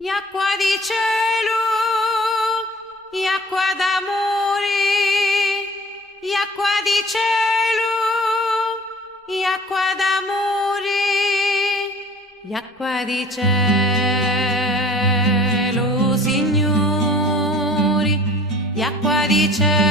Acqua di cielo, acqua d'amore, acqua di cielo, acqua d'amore, acqua di cielo, signori, acqua di cielo.